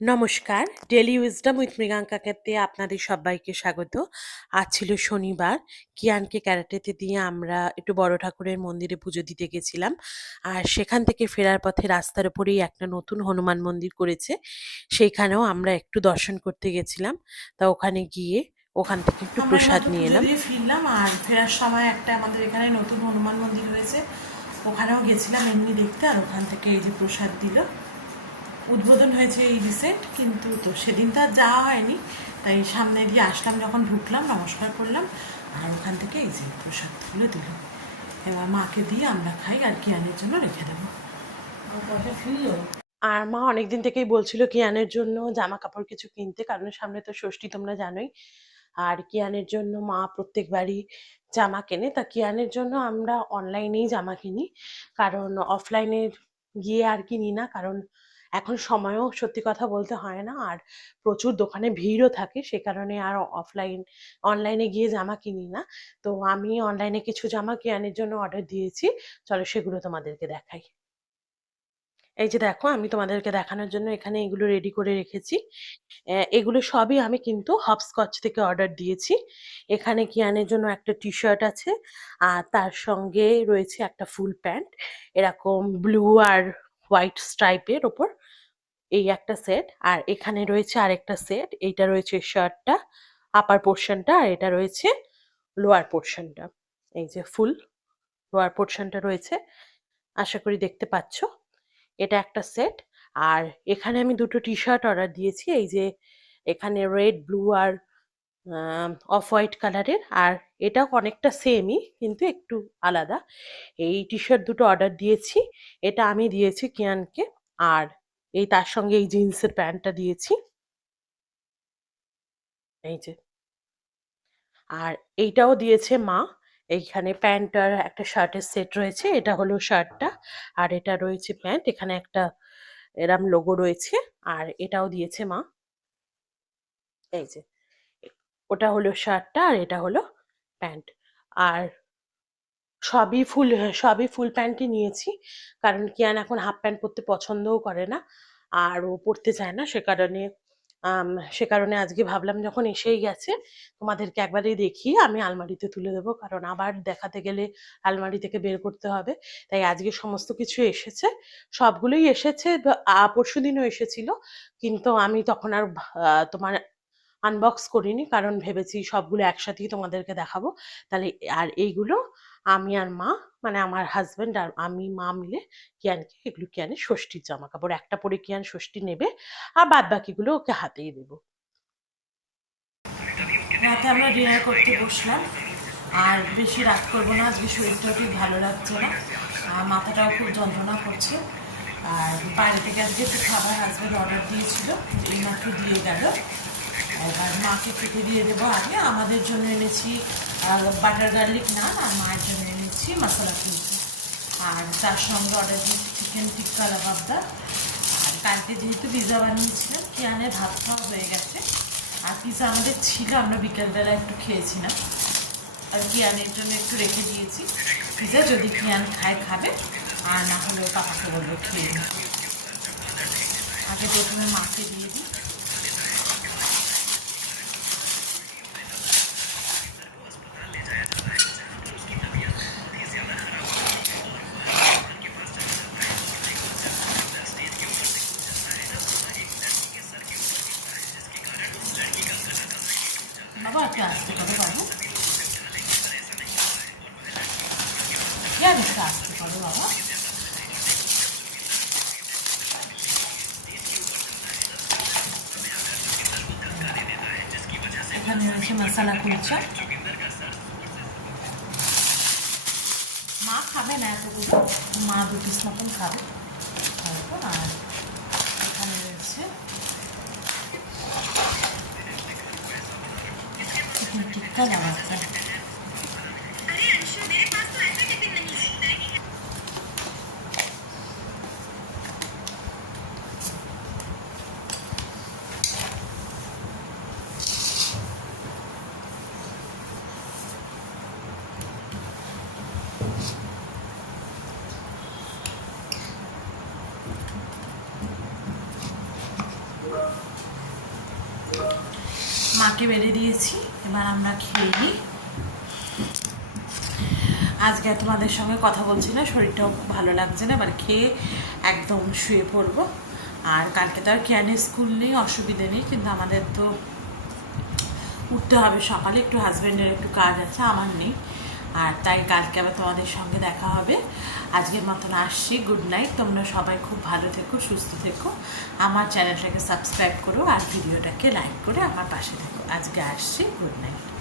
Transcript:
নমস্কার, daily wisdom with মৃগাঙ্কাকে আপনাদের সবাইকে স্বাগত। আজ ছিল শনিবার। কিয়ানকে ক্যারাটেতে দিয়ে আমরা একটু বড় ঠাকুরের মন্দিরে পুজো দিতে গেছিলাম। আর সেখান থেকে ফেরার পথে রাস্তার উপরেই একটা নতুন হনুমান মন্দির করেছে। সেইখানেও আমরা একটু দর্শন করতে গেছিলাম। তা ওখানে গিয়ে ওখান থেকে একটু আমরা প্রসাদ এইমাত্র নিয়ে পুজো এলাম। দিয়ে ফিরলাম, আর ফেরার সময় একটা আমাদের এখানে নতুন হনুমান মন্দির হয়েছে, ওখানেও গেছিলাম এমনি দেখতে। আর ওখান থেকে এই যে প্রসাদ দিল, উদ্বোধন হয়েছে এই রিসেন্ট, কিন্তু তো সেদিন তো আর যাওয়া হয়নি, তাই সামনে দিয়ে আসলাম, যখন ঢুকলাম নমস্কার করলাম, আর ওখান থেকে এই যে প্রসাদ তুলে দিল। এবার মাকে দিয়ে আমরা খাই, আর কিয়ানের জন্য রেখে দেবো। আর মা অনেকদিন থেকেই বলছিল কিয়ানের জন্য জামা কাপড় কিছু কিনতে, কারণ সামনে তো ষষ্ঠী তোমরা জানোই। আর কিয়ানের জন্য মা প্রত্যেকবারই জামা কেনে, তা কিয়ানের জন্য আমরা অনলাইনেই জামা কিনি, কারণ অফলাইনে গিয়ে আর কিনি না, কারণ এখন সময়ও সত্যি কথা বলতে হয় না, আর প্রচুর দোকানে ভিড়ও থাকে, সে কারণে আর অনলাইনে গিয়ে জামা কিনি না। তো আমি অনলাইনে কিছু জামা কিয়ানের জন্য অর্ডার দিয়েছি। চলো সেগুলো তোমাদেরকে দেখাই। এই যে দেখো, আমি তোমাদেরকে দেখানোর জন্য এখানে এগুলো রেডি করে রেখেছি। এগুলো সবই আমি কিন্তু হপস্কচ থেকে অর্ডার দিয়েছি। এখানে কিয়ানের জন্য একটা টি শার্ট আছে, আর তার সঙ্গে রয়েছে একটা ফুল প্যান্ট, এরকম ব্লু আর হোয়াইট স্ট্রাইপের ওপর এই একটা সেট। আর এখানে রয়েছে আরেকটা সেট, এইটা রয়েছে শার্টটা, আপার পোর্শনটা, আর এটা রয়েছে লোয়ার পোর্শনটা। এই যে ফুল লোয়ার পোর্শনটা রয়েছে, আশা করি দেখতে পাচ্ছ। এটা একটা সেট। আর এখানে আমি দুটো টি শার্ট অর্ডার দিয়েছি, এই যে এখানে রেড ব্লু আর অফ হোয়াইট কালারের, আর এটাও অনেকটা সেমই কিন্তু একটু আলাদা। এই টি শার্ট দুটো অর্ডার দিয়েছি, এটা আমি দিয়েছি কিয়ানকে। আর এই তার সঙ্গে এই জিন্সের প্যান্টটা দিয়েছি, এই যে। আর এইটাও দিয়েছে মা। এইখানে প্যান্ট আর একটা শার্টের সেট রয়েছে, এটা হলো শার্টটা, আর এটা রয়েছে প্যান্ট, এখানে একটা এরম লোগো রয়েছে। আর এটাও দিয়েছে মা, এই যে। ওটা হলো শার্টটা আর এটা হলো প্যান্ট। আর সবই ফুল প্যান্টই নিয়েছি, কারণ কিয়ান এখন হাফ প্যান্ট পরতে পছন্দও করে না, আর ও পরতে চায় না, সে কারণে আজকে ভাবলাম যখন এসেই গেছে তোমাদেরকে একবারেই দেখিয়ে আমি আলমারিতে তুলে দেবো, কারণ আবার দেখাতে গেলে আলমারি থেকে বের করতে হবে। তাই আজকে সমস্ত কিছু এসেছে, সবগুলোই এসেছে। পরশুদিনও এসেছিল, কিন্তু আমি তখন আর তোমার আনবক্স করিনি, কারণ ভেবেছি সবগুলো একসাথেই তোমাদেরকে দেখাবো। তাহলে আর এইগুলো আমি আর মা, মানে আমার হাজবেন্ড আর আমি মা মিলে কিয়ানকে, এগুলো কিয়ানের ষষ্ঠীর জামা কাপড়, একটা পরে কিয়ান ষষ্ঠী নেবে, আর বাদ বাকিগুলো ওকে হাতেই দেবো। রাতে আমরা ডিনার করতে বসলাম, আর বেশি রাত করবো না, আজকে শরীরটাও ঠিক ভালো লাগছে না, মাথাটাও খুব যন্ত্রণা করছে। আর বাইরে থেকে আজকে একটু খাবার হাজব্যান্ড অর্ডার দিয়েছিল, এইমাত্র দিয়ে গেল। এবার মাকে খেতে দিয়ে দেবো। আগে আমাদের জন্য এনেছি বাটার গার্লিক নান, আর মায়ের জন্য এনেছি মশলা কুলচা, আর তার সঙ্গে অর্ডার দিয়েছি চিকেন টিক্কা লাবাবদা। আর কালকে যেহেতু পিৎজা বানিয়েছিলাম, কিয়ানের ভাত খাওয়া হয়ে গেছে, আর পিৎজা আমাদের ছিল, আমরা বিকেলবেলা একটু খেয়েছিলাম, আর কিয়ানের জন্য একটু রেখে দিয়েছি পিৎজা, যদি কিয়ান খায় খাবে, আর না হলে পাপাকে বলবো খেয়ে নিই। আগে প্রথমে মাকে দিয়ে দিই। বাবা একটু আসতে পারো বাবু, কিয়ান একটু আসতে পারো বাবা। এখানে আছে মশলা কুলচা, মা খাবে না এতটুকু, মা 2 পিস মতন খাবে অল্প। আর এখানে রয়েছে চিকেন টিক্কা লাবাবদা। মাকে বেড়ে দিয়েছি, এবার আমরা খেয়ে নিই। আজকে তোমাদের সঙ্গে কথা বলছি না, শরীরটাও খুব ভালো লাগছে না, এবার খেয়ে একদম শুয়ে পড়বো। আর কালকে তো আর কিয়ানের স্কুল নেই, অসুবিধে নেই, কিন্তু আমাদের তো উঠতে হবে সকালে, একটু হাজব্যান্ডের একটু কাজ আছে, আমার নেই। আর তাই কালকে আবার তোমাদের সঙ্গে দেখা হবে। আজকের মতন আসছি, গুড নাইট। তোমরা সবাই খুব ভালো থেকো, সুস্থ থেকো, আমার চ্যানেলটাকে সাবস্ক্রাইব করো আর ভিডিওটাকে লাইক করে আমার পাশে থেকো। আজকে আসছি, গুড নাইট।